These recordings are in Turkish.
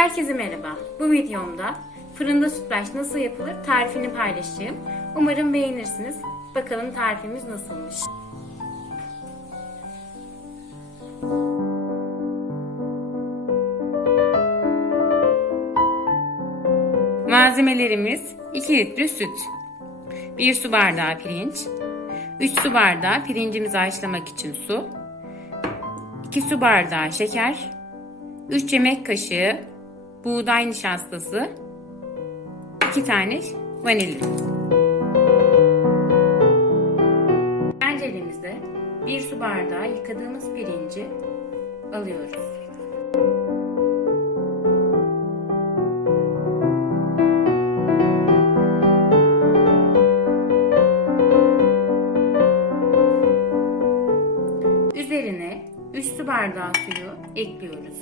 Herkese merhaba. Bu videomda fırında sütlaç nasıl yapılır tarifini paylaşacağım. Umarım beğenirsiniz. Bakalım tarifimiz nasılmış. Malzemelerimiz 2 litre süt, 1 su bardağı pirinç, 3 su bardağı pirincimizi haşlamak için su, 2 su bardağı şeker, 3 yemek kaşığı buğday nişastası, 2 tane vanilya. Tenceremize 1 su bardağı yıkadığımız pirinci alıyoruz. Üzerine 3 su bardağı suyu ekliyoruz.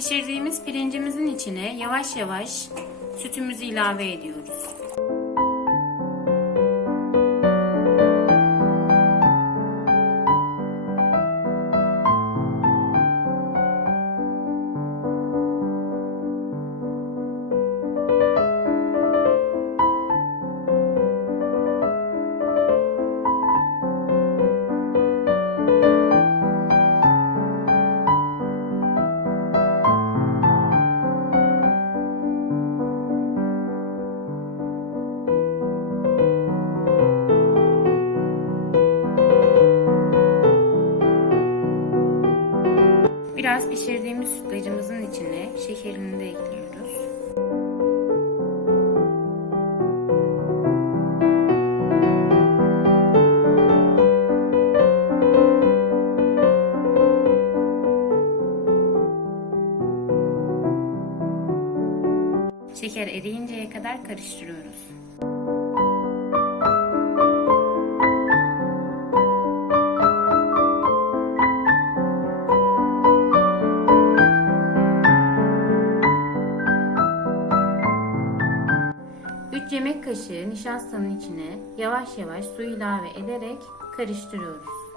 Pişirdiğimiz pirincimizin içine yavaş yavaş sütümüzü ilave ediyoruz. Biraz pişirdiğimiz sütlacımızın içine şekerini de ekliyoruz. Şeker eriyinceye kadar karıştırıyoruz. Yemek kaşığı nişastanın içine yavaş yavaş su ilave ederek karıştırıyoruz.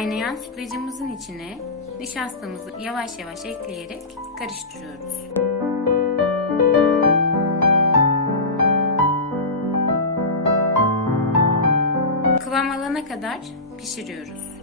Kaynayan sütlacımızın içine nişastamızı yavaş yavaş ekleyerek karıştırıyoruz. Kıvam alana kadar pişiriyoruz.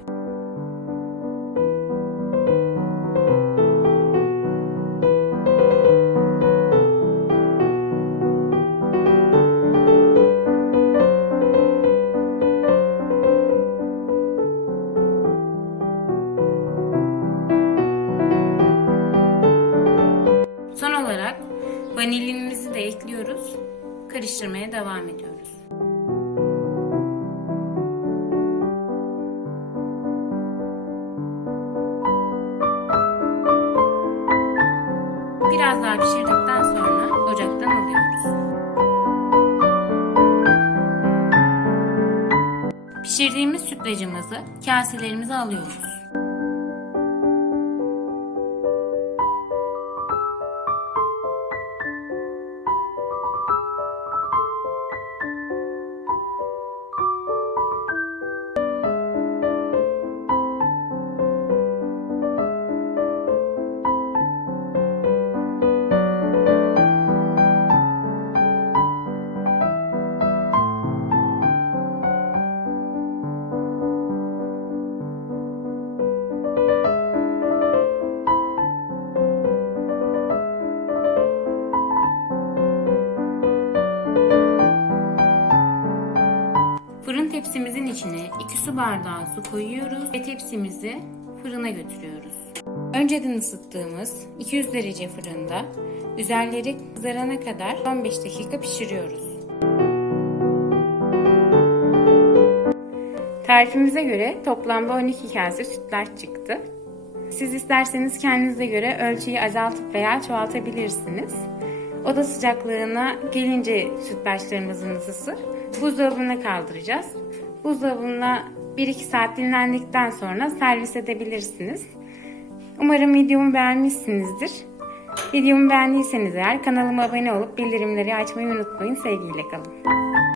Vanilinimizi de ekliyoruz. Karıştırmaya devam ediyoruz. Biraz daha pişirdikten sonra ocaktan alıyoruz. Pişirdiğimiz sütlacımızı kaselerimize alıyoruz. Tepsimizin içine 2 su bardağı su koyuyoruz ve tepsimizi fırına götürüyoruz. Önceden ısıttığımız 200 derece fırında üzerleri kızarana kadar 15 dakika pişiriyoruz. Tarifimize göre toplamda 12 kase sütlaç çıktı. Siz isterseniz kendinize göre ölçüyü azaltıp veya çoğaltabilirsiniz. Oda sıcaklığına gelince sütlaçlarımızın ısısı buzdolabına kaldıracağız. Buzdolabına 1-2 saat dinlendikten sonra servis edebilirsiniz. Umarım videomu beğenmişsinizdir. Videomu beğendiyseniz eğer kanalıma abone olup bildirimleri açmayı unutmayın. Sevgiyle kalın.